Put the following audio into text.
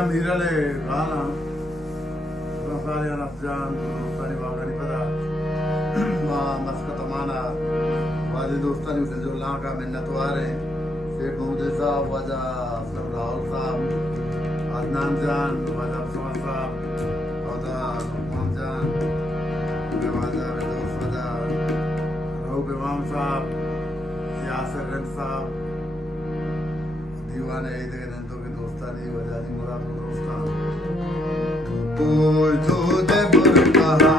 Mirale Gala, Rafael Afjan, Tani Bagani Pada, Maskatamana, Wadi Dostani Zulaka, Menatuare, Sheikh Muhammad Saab, Waja Rahul Saab, Adnan Jan, Waja Abdul Saab, Waja Rahman Jan, Waja Vedos Waja, Raub Imam Saab, Yasir Red Saab, दीवाने इधर नंदो के दोस्तानी वजानी मुराद दोस्तान कोई तो दे बुरकहा